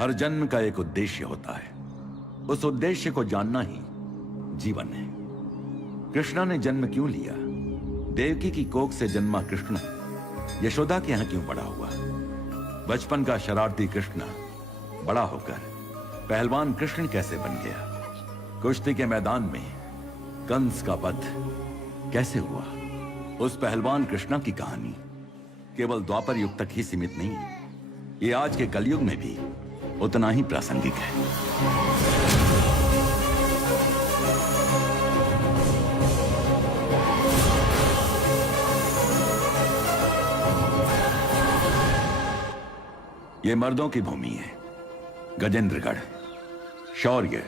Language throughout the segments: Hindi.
हर जन्म का एक उद्देश्य होता है। उस उद्देश्य को जानना ही जीवन है। कृष्णा ने जन्म क्यों लिया? देवकी की कोख से जन्मा कृष्णा यशोदा के यहां क्यों बड़ा हुआ? बचपन का शरारती कृष्णा बड़ा होकर पहलवान कृष्ण कैसे बन गया? कुश्ती के मैदान में कंस का वध कैसे हुआ? उस पहलवान कृष्णा की कहानी केवल द्वापर युग तक ही सीमित नहीं है, ये आज के कलयुग में भी उतना ही प्रासंगिक है। ये मर्दों की भूमि है। गजेंद्रगढ़, शौर्य,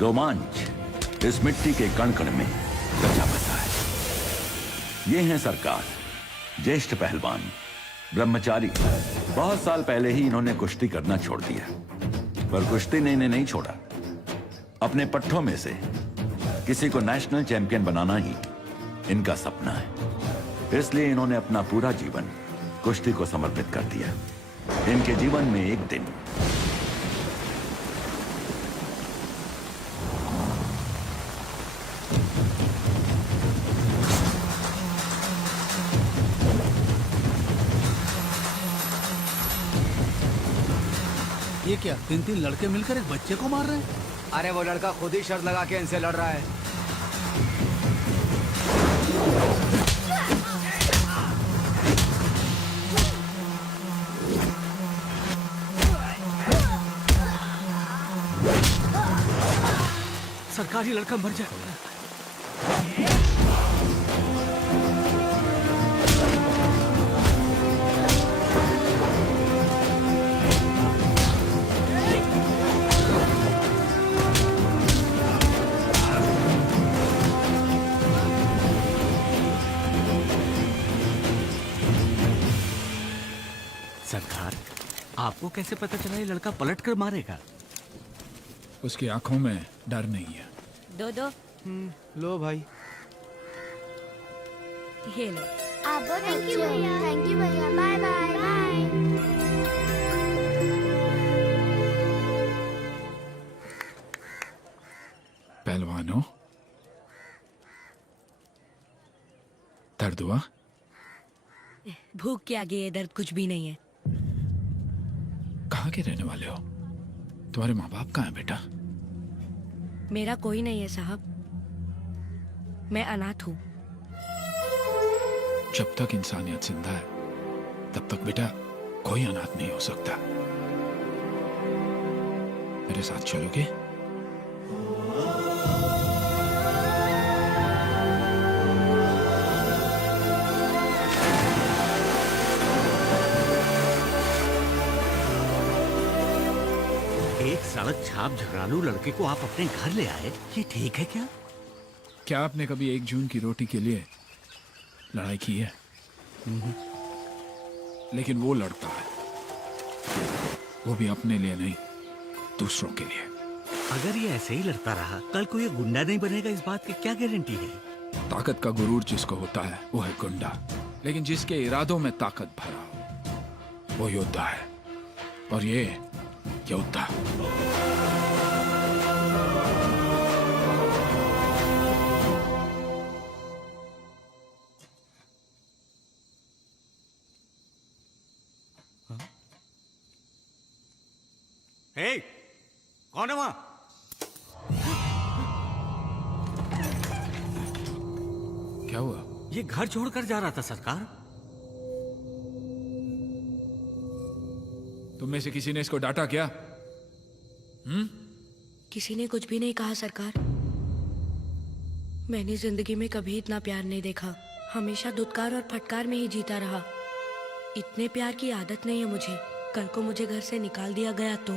रोमांच इस मिट्टी के कण कण में रचा बसा है। ये हैं सरकार, ज्येष्ठ पहलवान, ब्रह्मचारी। बहुत साल पहले ही इन्होंने कुश्ती करना छोड़ दिया, पर कुश्ती ने इन्हें नहीं छोड़ा। अपने पट्टों में से किसी को नेशनल चैंपियन बनाना ही इनका सपना है। इसलिए इन्होंने अपना पूरा जीवन कुश्ती को समर्पित कर दिया। इनके जीवन में एक दिन ये क्या, तीन तीन लड़के मिलकर एक बच्चे को मार रहे हैं? अरे वो लड़का खुद ही शर्त लगा के इनसे लड़ रहा है। सरकारी लड़का मर जाए। सरकार, आपको कैसे पता चला ये लड़का पलट कर मारेगा? उसकी आंखों में डर नहीं है। दो दो। लो भाई। ये लो। आप बहुत अच्छे हो। थैंक यू भैया। Bye bye bye. पहलवानों, दर्द हुआ? भूख के आगे ये दर्द कुछ भी नहीं है। कहाँ के रहने वाले हो? तुम्हारे माँ बाप कहाँ हैं बेटा? मेरा कोई नहीं है साहब, मैं अनाथ हूँ। जब तक इंसानियत जिंदा है तब तक बेटा कोई अनाथ नहीं हो सकता। मेरे साथ चलोगे? एक सड़क छाप झगड़ालू लड़के को आप अपने घर ले आए, ये ठीक है क्या? क्या आपने कभी 1 जून की रोटी के लिए लड़ाई की है? लेकिन वो लड़ता है, वो भी अपने लिए नहीं, दूसरों के लिए। अगर ये ऐसे ही लड़ता रहा, कल को ये गुंडा नहीं बनेगा, इस बात की क्या गारंटी है? ताकत का गुरूर जिसको होता है वो है गुंडा, लेकिन जिसके इरादों में ताकत भरा हो वो योद्धा है। और ये योद्धा। हे, कौन है वहां? क्या हुआ? ये घर छोड़कर जा रहा था सरकार। तुम में से किसी ने इसको डांटा क्या? किसी ने कुछ भी नहीं कहा सरकार। मैंने जिंदगी में कभी इतना प्यार नहीं देखा। हमेशा धुतकार और फटकार में ही जीता रहा। इतने प्यार की आदत नहीं है मुझे। कल को मुझे घर से निकाल दिया गया तो?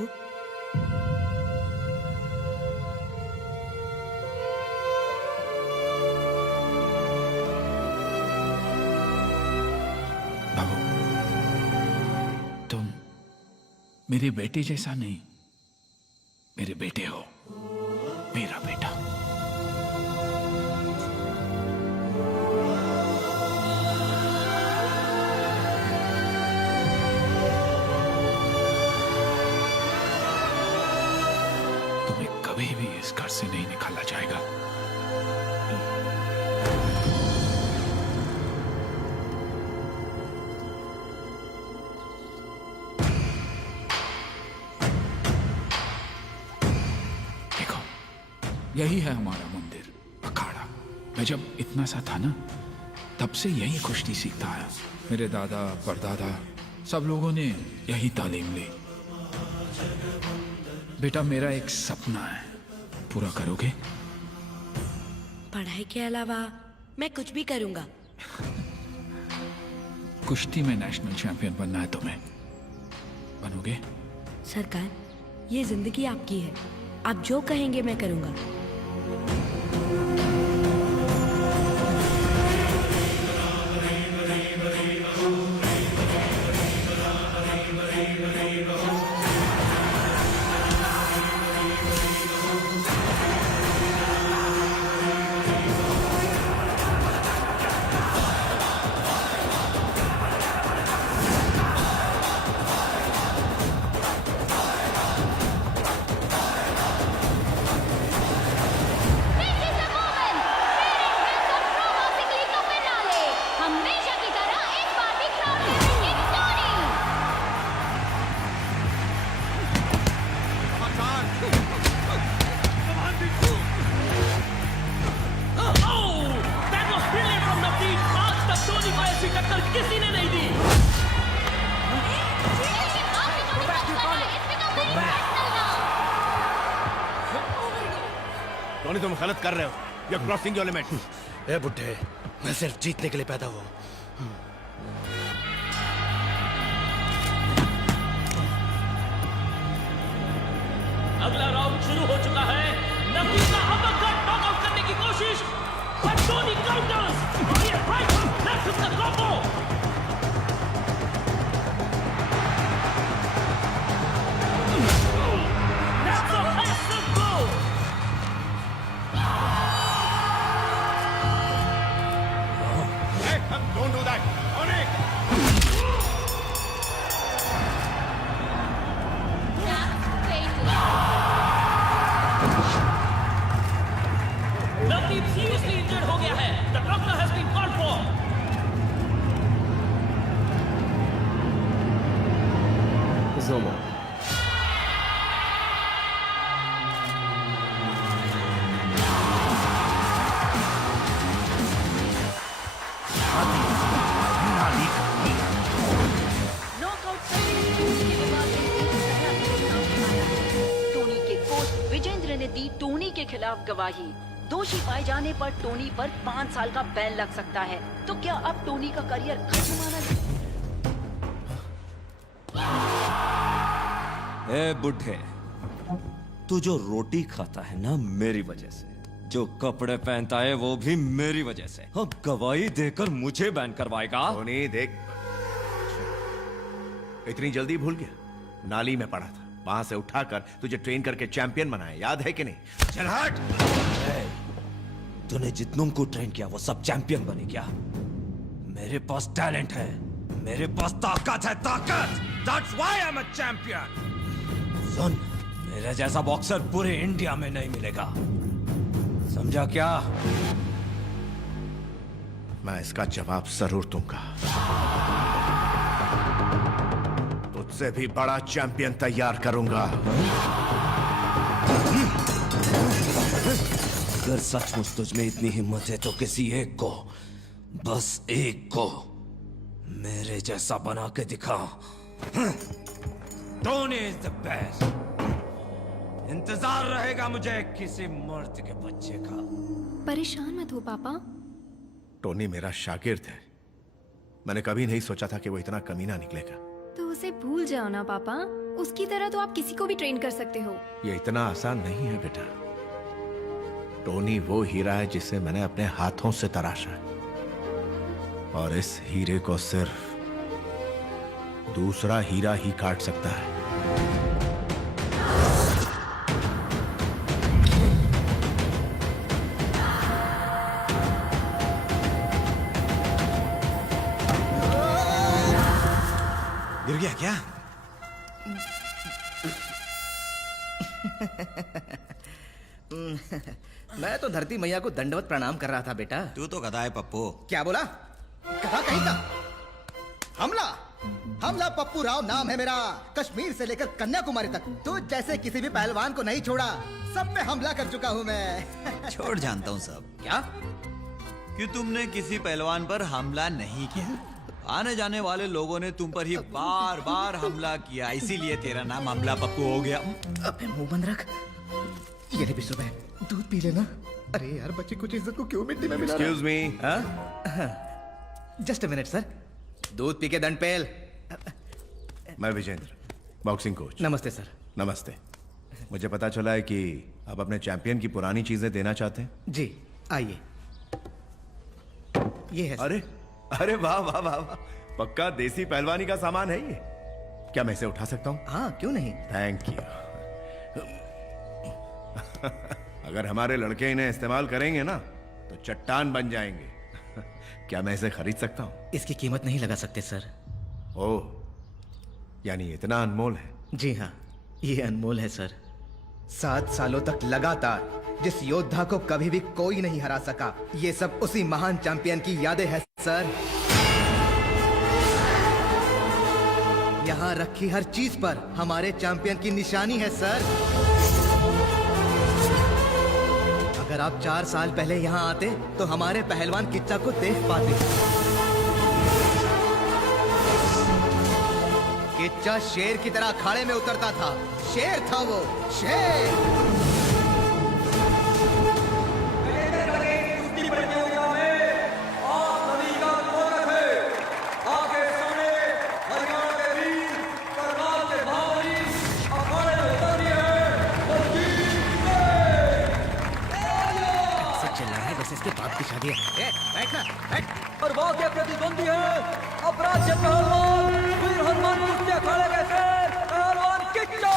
बाबू, तुम मेरी बेटी जैसा नहीं, मेरे बेटे हो, मेरा बेटा। घर से नहीं निकाला जाएगा। देखो, यही है हमारा मंदिर, अखाड़ा। मैं जब इतना सा था ना, तब से यही कुश्ती सीखता है। मेरे दादा परदादा सब लोगों ने यही तालीम ली। बेटा, मेरा एक सपना है, पूरा करोगे? पढ़ाई के अलावा मैं कुछ भी करूंगा। कुश्ती में नेशनल चैंपियन बनना है तुम्हें, बनोगे? सरकार, ये जिंदगी आपकी है, आप जो कहेंगे मैं करूंगा। हमेशा की तरह इस बार भी crowd favorite Tony. That was brilliant from Navdeep. आज तक टोनी को ऐसी टक्कर किसी ने नहीं दी। टोनी, तुम गलत कर रहे हो। You're crossing your limit. ए बुड्ढे, मैं सिर्फ जीतने के लिए पैदा हुआ हूं। अगला राउंड शुरू हो चुका है। नवदीप का अपरकट नॉकआउट करने की कोशिश, पर टोनी काउंटर्स और ये राइट लेफ्ट हुक का combo. That's a massive blow. Hey, don't do that. Tony! Navdeep seriously injured हो गया है। The doctor has been called for. Knockout के बाद टोनी के कोच विजेंद्र ने दी टोनी के खिलाफ गवाही। दोषी पाए जाने पर टोनी पर 5 साल का बैन लग सकता है। तो क्या अब टोनी का करियर खत्म माना जाए? ए बुढ़े, तू जो रोटी खाता है ना, मेरी वजह से, जो कपड़े पहनता है वो भी मेरी वजह से, अब गवाही देकर मुझे बैन करवाएगा? टोनी देख, इतनी जल्दी भूल गया? नाली में पड़ा था, वहां से उठाकर तुझे ट्रेन करके चैंपियन बनाया, याद है कि नहीं? चल हट! तूने जितनों को ट्रेन किया वो सब चैंपियन बने क्या? मेरे पास टैलेंट है, मेरे पास ताकत है, ताकत! That's why I'm a champion! सुन, मेरे जैसा बॉक्सर पूरे इंडिया में नहीं मिलेगा, समझा क्या? मैं इसका जवाब जरूर दूंगा। तुझसे भी बड़ा चैंपियन तैयार करूंगा। अगर सचमुच तुझ में इतनी हिम्मत है तो किसी एक को, बस एक को मेरे जैसा बना के दिखा। Tony is the best. इंतजार रहेगा मुझे किसी मर्द के बच्चे का। परेशान मत हो पापा। टोनी मेरा शागिर्द है, मैंने कभी नहीं सोचा था कि वो इतना कमीना निकलेगा। तो उसे भूल जाओ ना पापा, उसकी तरह तो आप किसी को भी ट्रेन कर सकते हो। ये इतना आसान नहीं है बेटा। टोनी वो हीरा है जिसे मैंने अपने हाथों से तराशा है, और इस हीरे को सिर्फ दूसरा हीरा ही काट सकता है। गिर गया क्या? मैं तो धरती मैया को दंडवत प्रणाम कर रहा था बेटा। तू तो गधा है पप्पू। क्या बोला? कहा कहीं का? हमला हमला पप्पू राव नाम है मेरा। कश्मीर से लेकर कन्याकुमारी तक तो जैसे किसी भी पहलवान को नहीं छोड़ा, सब पे हमला कर चुका हूँ मैं। छोड़, जानता हूँ सब। क्या? कि तुमने किसी पहलवान पर हमला नहीं किया। आने जाने वाले लोगों ने तुम पर ही बार बार हमला किया, इसीलिए तेरा नाम हमला पप्पू हो गया। अबे मुंह बंद रख। ये ले 20 रुपए, दूध पी लेना। अरे यार, बच्चे कुछ इज्जत को क्यों मिट्टी में मिला? Excuse me. Just a minute sir, दूध पी के दंड पेल। मैं विजेंद्र, बॉक्सिंग कोच। नमस्ते सर। नमस्ते। मुझे पता चला है कि आप अपने चैंपियन की पुरानी चीजें देना चाहते हैं। जी आइए, ये है सर। अरे अरे वाह वाह वाह वाह, पक्का देसी पहलवानी का सामान है ये। क्या मैं इसे उठा सकता हूँ? हाँ, क्यों नहीं। Thank you. अगर हमारे लड़के इन्हें इस्तेमाल करेंगे ना तो चट्टान बन जाएंगे। क्या मैं इसे खरीद सकता हूँ? इसकी कीमत नहीं लगा सकते सर। ओह, यानी इतना अनमोल है? जी हाँ, ये अनमोल है सर। 7 सालों तक लगातार जिस योद्धा को कभी भी कोई नहीं हरा सका, ये सब उसी महान चैंपियन की यादें हैं सर। यहाँ रखी हर चीज पर हमारे चैंपियन की निशानी है सर। अगर आप 4 साल पहले यहाँ आते तो हमारे पहलवान किच्चा को देख पाते। किच्चा शेर की तरह अखाड़े में उतरता था। शेर था वो, शेर। ऐसे चिल्ला रहा है जैसे इसके बाप की शादी है। बैठना, बैठ। और वो के प्रतिद्वंदी है अपराज्य पहलवान वीर हनुमान कुश्ती अखाड़े के शेर पहलवान किच्चा।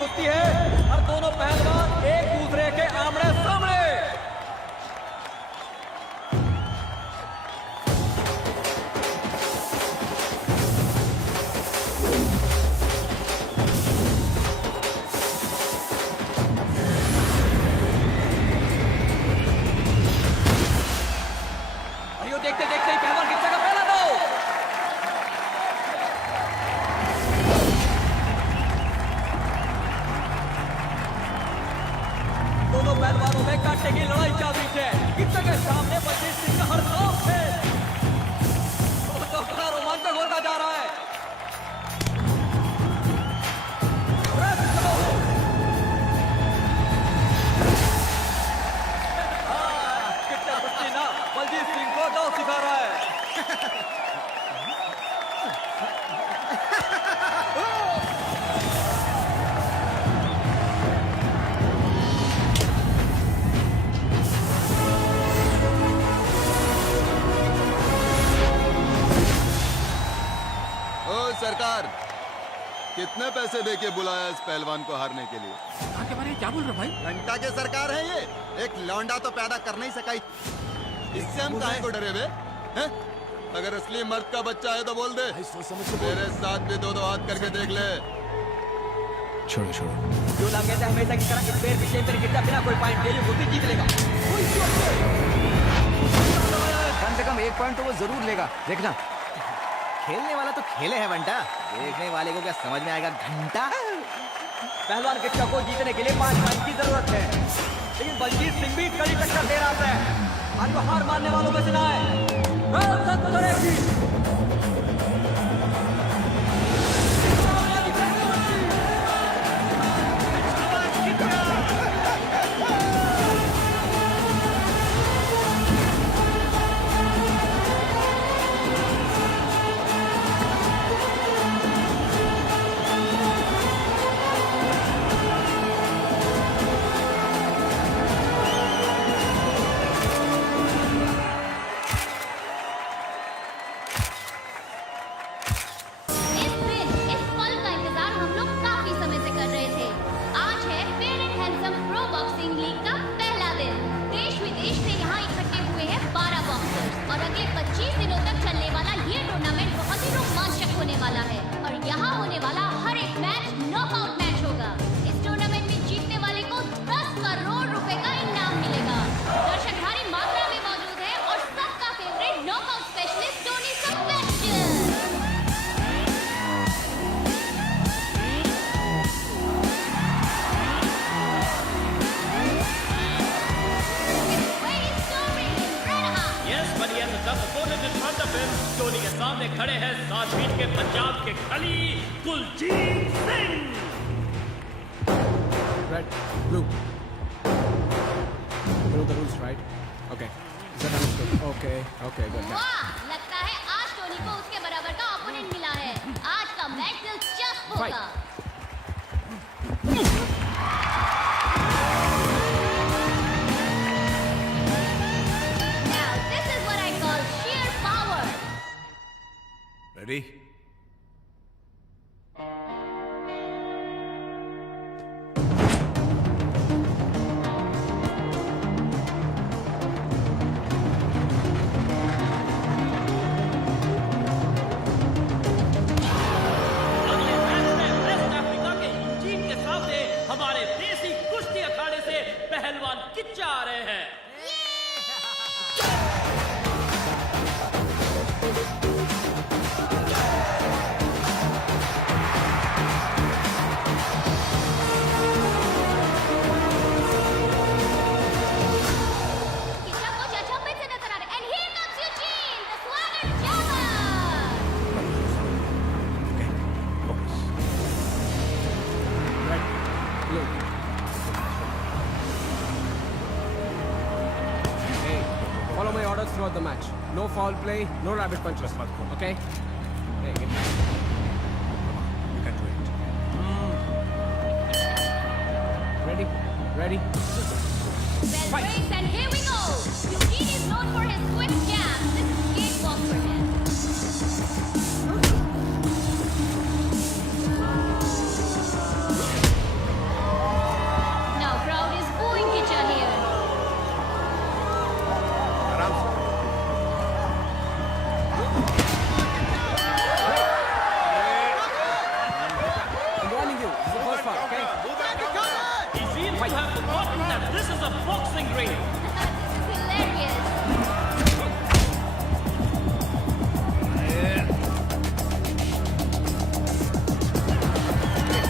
कुश्ती है और दोनों पहलवान एक दूसरे के आमने सामने। और यो देखते देखते ही पहलवान किच्चा का पहला दाव। दोनों पहलवानों में कांटे की लड़ाई चल रही है। किच्चा के सामने बलजीत सिंह का हर खौफ है। तो बड़ा रोमांचक होता जा रहा है। किच्चा कुश्ती ना बलजीत सिंह को दाव सिखा रहा है। सरकार, कितने पैसे देके बुलाया इस पहलवान को हारने के लिए? के बारे में क्या बोल रहे हो भाई? घंटा के सरकार है ये। एक लौंडा तो पैदा कर नहीं सका, इससे हम काहे को डरे बे? हैं? अगर असली मर्द का बच्चा है तो बोल दे। मेरे साथ भी 2-2 हाथ करके देख ले। छोड़ो छोड़ो। जो ना कहते हमेशा की तरह इस पैर पीछे तेरे कितना बिना कोई पॉइंट ले कुश्ती जीत लेगा। कम से कम 1 पॉइंट तो वो जरूर लेगा, देखना। खेलने वाला तो खेले है बंटा, देखने वाले को क्या समझ में आएगा घंटा। पहलवान किच्चा को जीतने के लिए 5 पॉइंट की जरूरत है, लेकिन बलजीत सिंह भी कड़ी टक्कर दे रहा है। आज वो हार मानने वालों में से ना है। और यहाँ होने वाला हर एक मैच नॉकआउट मैच होगा। इस टूर्नामेंट में जीतने वाले को 10 करोड़ रुपए का इनाम मिलेगा। दर्शक भारी मात्रा में मौजूद है और सबका favourite knockout specialist Tony Sebastian. Tony के सामने खड़े हैं 7 फीट के पंजाब के खली Kuljeet Singh. Red, blue. You know the rules, right? Okay. Is that understood? Okay, good. वाह, लगता है आज टोनी को उसके बराबर का ओपोनेंट मिला है। आज का मैच दिलचस्प होगा। Now this is what I call sheer power. Ready? अगले मैच में वेस्ट अफ्रीका के यूजीन के सामने हमारे देसी कुश्ती अखाड़े से पहलवान किच्चा आ रहे हैं। किच्चा कुछ अच्छा फिर से नजर आ रहा है। And here comes Eugene, the Swagger Jabber. Okay. Focus. Red, blue. Hey, follow my orders throughout the match. No foul play, no rabbit punches. Okay? Hey, get back. You can do it. Ready? Bell breaks and here we go. Eugene is known for his swift jabs. This is cakewalk for him. Now crowd is booing Kicha here. I'm warning you. This is the first part, okay? He seems to have forgotten that this is a boxing ring. This is hilarious.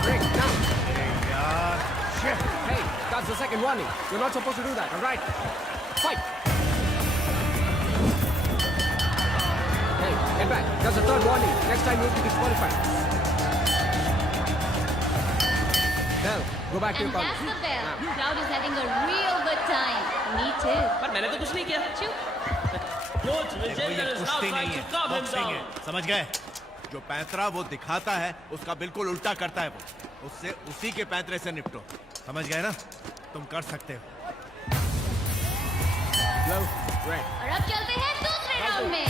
Break, now. Hey, that's the second warning. You're not supposed to do that, alright? Fight! Hey, get back. That's the third warning. Next time you'll be disqualified. Bell, go back to your And that's corner. the bell. Crowd is having a real good time. Me too. पर मैंने तो कुछ नहीं किया। Choo. Coach Vijender is now trying to calm him down. समझ गए? जो पैंतरा वो दिखाता है उसका बिल्कुल उल्टा करता है वो। उससे उसी के पैंतरे से निपटो। समझ गए ना? तुम कर सकते हो। और अब चलते हैं दूसरे राउंड में।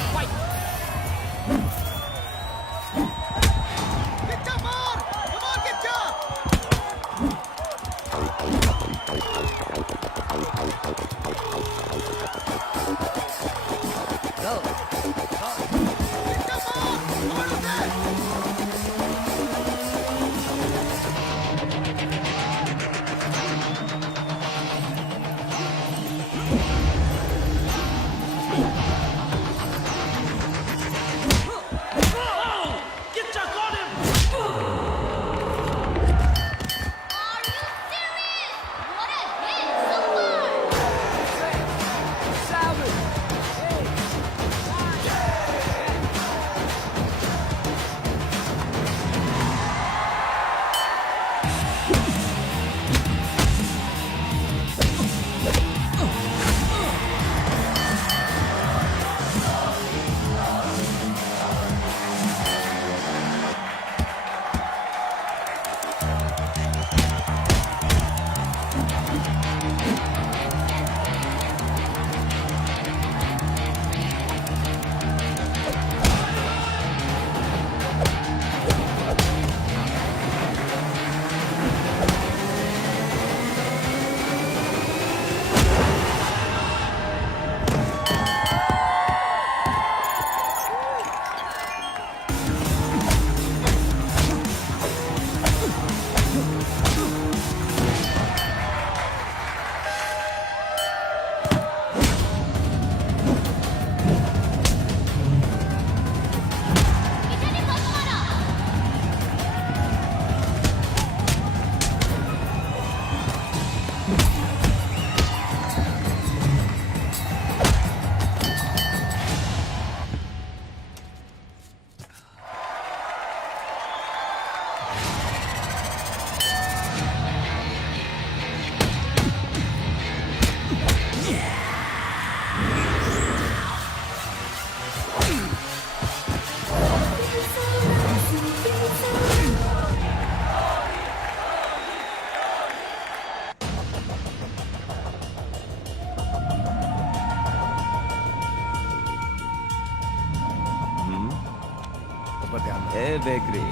बेकरी,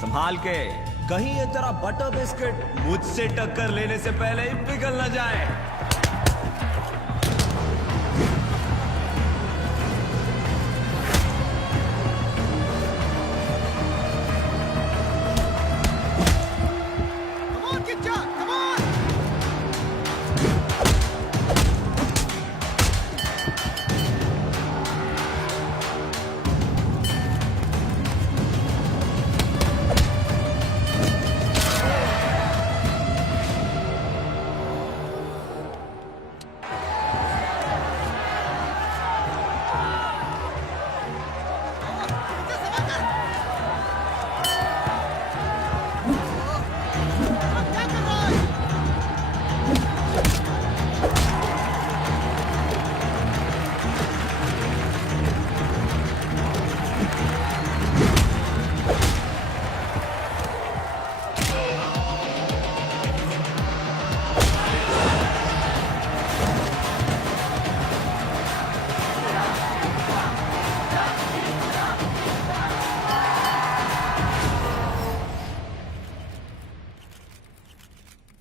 संभाल के, कहीं ये तेरा बटर बिस्किट मुझसे टक्कर लेने से पहले ही पिघल न जाए।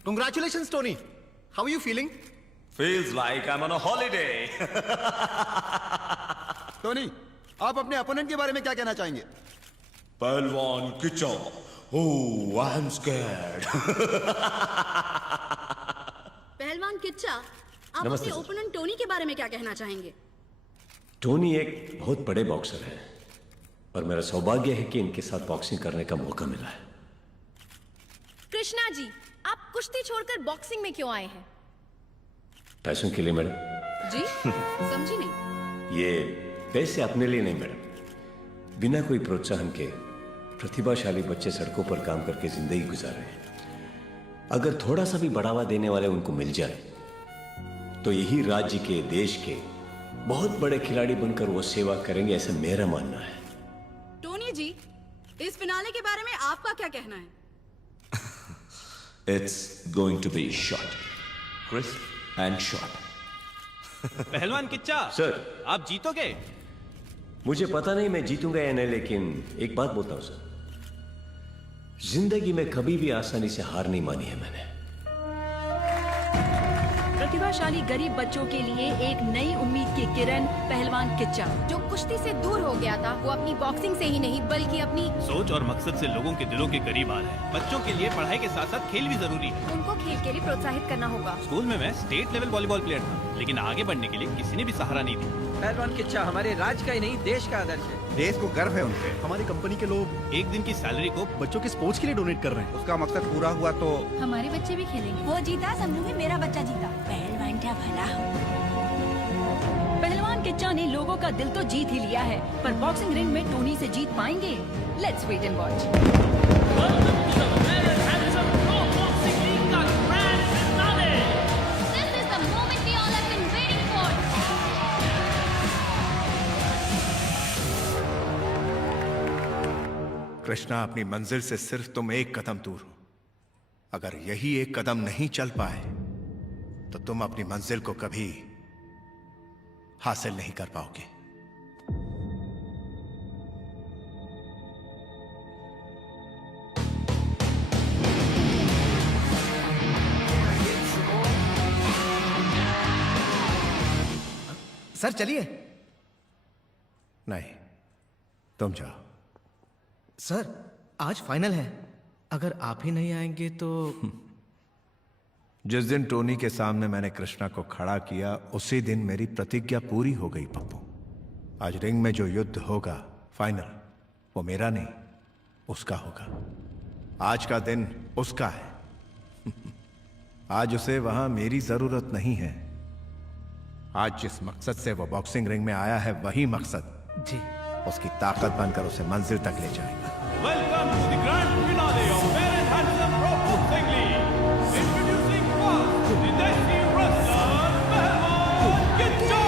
Congratulations, Tony. How are you feeling? Feels like I'm on a holiday. Tony, आप अपने अपोनेंट के बारे में क्या कहना चाहेंगे? पहलवान किचा, oh, I'm scared. पहलवान किच्चा, आप नमस्ते अपने सर। ओपोनेंट टोनी के बारे में क्या कहना चाहेंगे? टोनी एक बहुत बड़े बॉक्सर है और मेरा सौभाग्य है कि इनके साथ बॉक्सिंग करने का मौका मिला है। कृष्णा जी, आप कुश्ती छोड़कर बॉक्सिंग में क्यों आए हैं? पैसों के लिए मैडम। जी समझी नहीं। ये पैसे अपने लिए नहीं मैडम, बिना कोई प्रोत्साहन के प्रतिभाशाली बच्चे सड़कों पर काम करके जिंदगी गुजार रहे हैं। अगर थोड़ा सा भी बढ़ावा देने वाले उनको मिल जाए तो यही राज्य के, देश के बहुत बड़े खिलाड़ी बनकर वो सेवा करेंगे, ऐसा मेरा मानना है। टोनी जी, इस फिनाले के बारे में आपका क्या कहना है? It's going to be short, crisp and short. पहलवान किच्चा, सर, आप जीतोगे? मुझे पता नहीं मैं जीतूंगा या नहीं, लेकिन एक बात बोलता हूं सर, जिंदगी में कभी भी आसानी से हार नहीं मानी है मैंने। प्रतिभाशाली गरीब बच्चों के लिए एक नई उम्मीद की किरण पहलवान किच्चा, जो कुश्ती से दूर हो गया था, वो अपनी बॉक्सिंग से ही नहीं बल्कि अपनी सोच और मकसद से लोगों के दिलों के करीब आ रहे हैं। बच्चों के लिए पढ़ाई के साथ साथ खेल भी जरूरी है। उनको खेल के लिए प्रोत्साहित करना होगा। स्कूल में मैं स्टेट लेवल वॉलीबॉल प्लेयर था, लेकिन आगे बढ़ने के लिए किसी ने भी सहारा नहीं दी। पहलवान किच्चा हमारे राज्य का ही नहीं, देश का आदर्श है। देश को गर्व है उनपे। हमारी कंपनी के लोग एक दिन की सैलरी को बच्चों के स्पोर्ट्स के लिए डोनेट कर रहे हैं। उसका मकसद पूरा हुआ तो हमारे बच्चे भी खेलेंगे। वो जीता समझूंगी मेरा बच्चा जीता। पहलवान क्या भला हो। पहलवान किच्चा ने लोगों का दिल तो जीत ही लिया है, पर बॉक्सिंग रिंग में टोनी से जीत पाएंगे? Let's wait and watch. This is the moment we all have been waiting for. Krishna, अपनी मंजिल से सिर्फ तुम एक कदम दूर हो। अगर यही एक कदम नहीं चल पाए तो तुम अपनी मंजिल को कभी हासिल नहीं कर पाओगे। सर चलिए। नहीं, तुम जाओ। सर आज फाइनल है, अगर आप ही नहीं आएंगे तो। जिस दिन टोनी के सामने मैंने कृष्णा को खड़ा किया, उसी दिन मेरी प्रतिज्ञा पूरी हो गई पप्पू। आज रिंग में जो युद्ध होगा फाइनल, वो मेरा नहीं उसका होगा। आज का दिन उसका है। आज उसे वहां मेरी जरूरत नहीं है। आज जिस मकसद से वो बॉक्सिंग रिंग में आया है, वही मकसद जी उसकी ताकत बनकर उसे मंजिल तक ले जाएगा। Welcome to the grand finale of Fair and Handsome Pro Boxing League. Introducing first, the Desi wrestler, Pehlwan Kicha.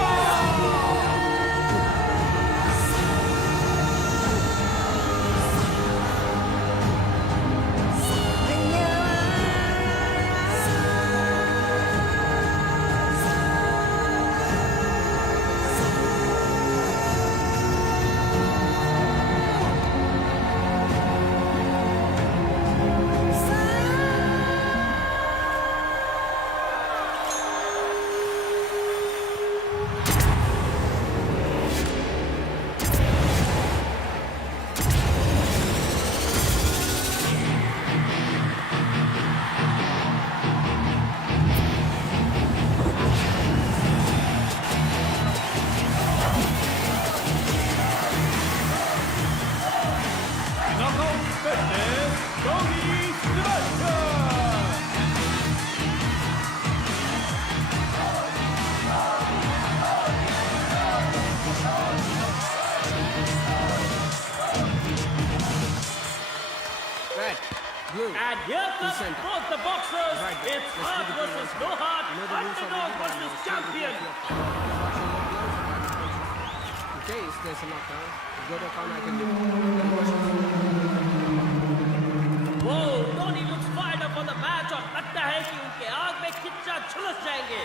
Red, blue. And here comes center. both the boxers. Right. It's Let's heart give it to versus one. no heart. You know the rules of Underdog the versus champion. In case there's a knockdown, go to count, I can do. Whoa, Tony looks fired up for the match और लगता है कि उनके आग में किच्चा झुलस जाएंगे.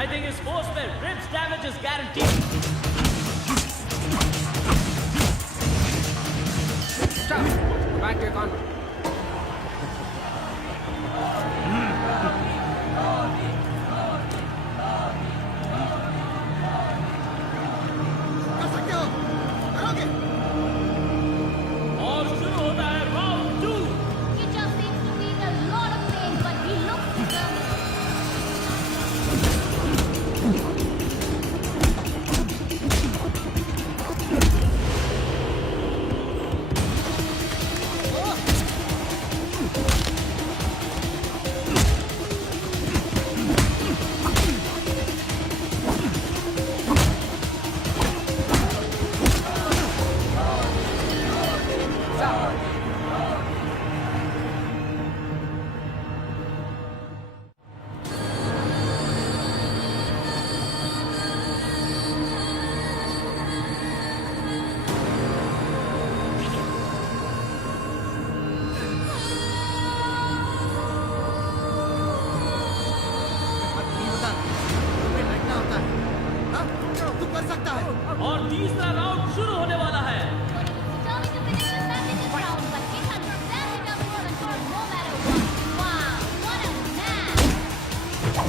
I think his force with ribs damage is guaranteed. Stop. Go back to your corner. कर सकते हो करोगे और शुरू होता है round 2. He just seems to be in a lot of pain, but he looks determined. तू कर सकता है और तीसरा राउंड शुरू होने वाला है. Tony is determined to finish this match in this round, but he's 100% determined to score no matter what. Wow, what a match!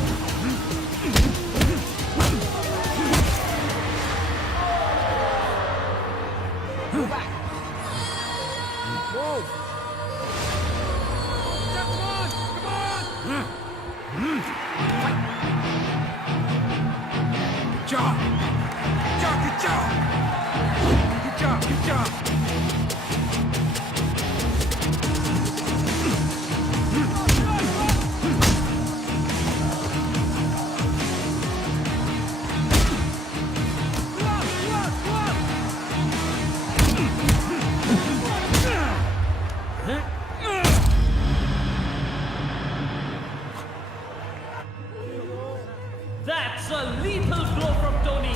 That's a lethal blow from Tony.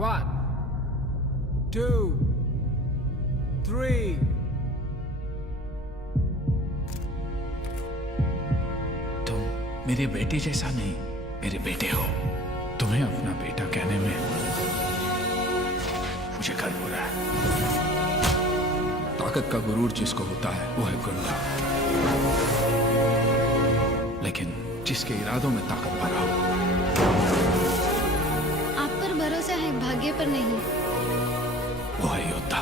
1 2 3 तुम मेरे बेटे जैसा नहीं, मेरे बेटे हो। तुम्हें अपना बेटा कहने में मुझे गर्व हो रहा है। ताकत का गुरूर जिसको होता है वो है गुंडा, लेकिन जिसके इरादों में ताकत भरा हो। आप पर भरोसा है, भाग्य पर नहीं। वो है योद्धा।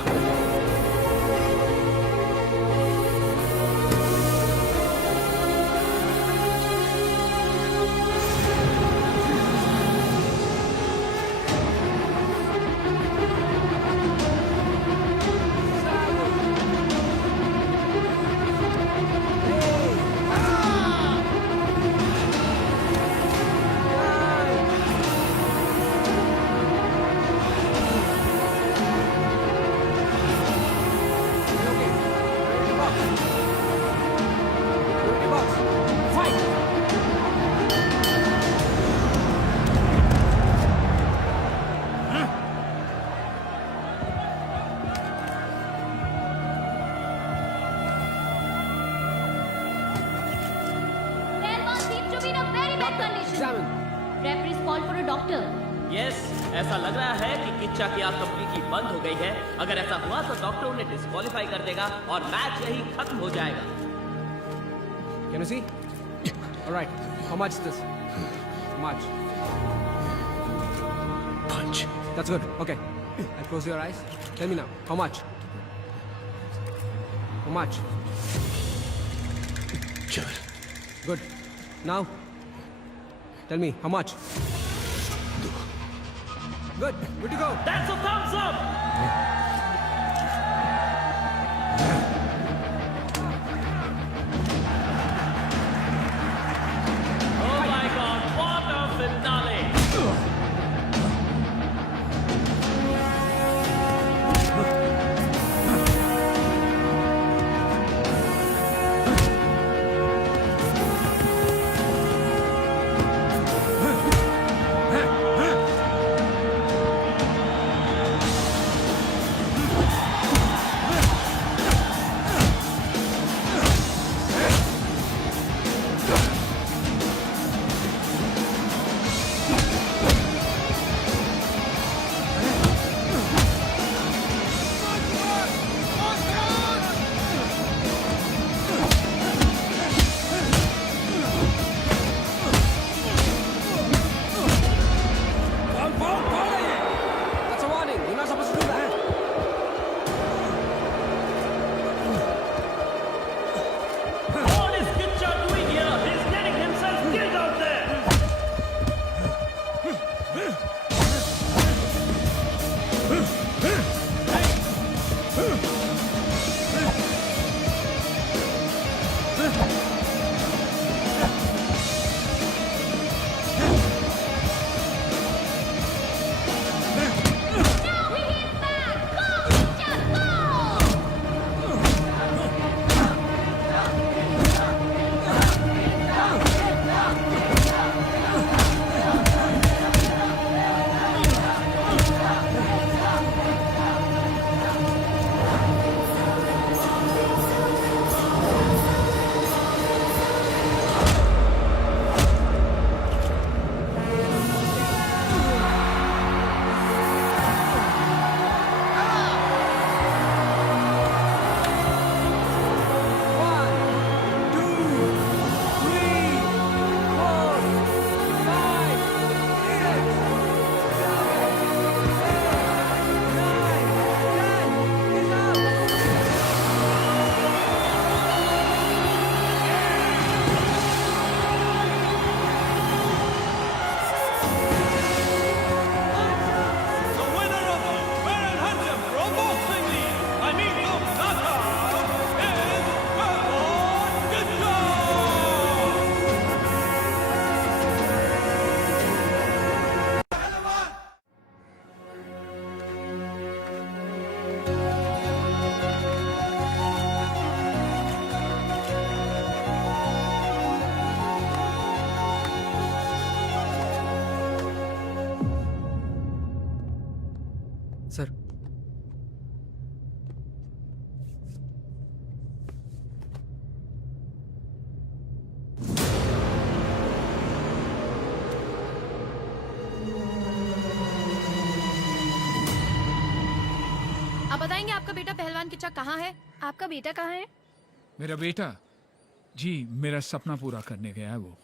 Pehलवान seems to be in a very bad condition. Referees call for a doctor. Yes, ऐसा लग रहा है कि किच्चा की आग कंप्लीटली बंद हो गई है। अगर ऐसा हुआ तो डॉक्टर उन्हें डिस्क्वालीफाई कर देगा और मैच यही खत्म हो जाएगा। Can you see? All right. How much is this? How much? Punch. That's good. Okay. And close your eyes. Tell me now. How much? How much? 4 Good. Now, tell me how much? 2 Good. Good to go. That's a thumbs up. Oh my God! What a finale! Sir. आप बताएंगे आपका बेटा पहलवान किच्चा कहाँ है? आपका बेटा कहाँ है? मेरा बेटा जी मेरा सपना पूरा करने गया है वो।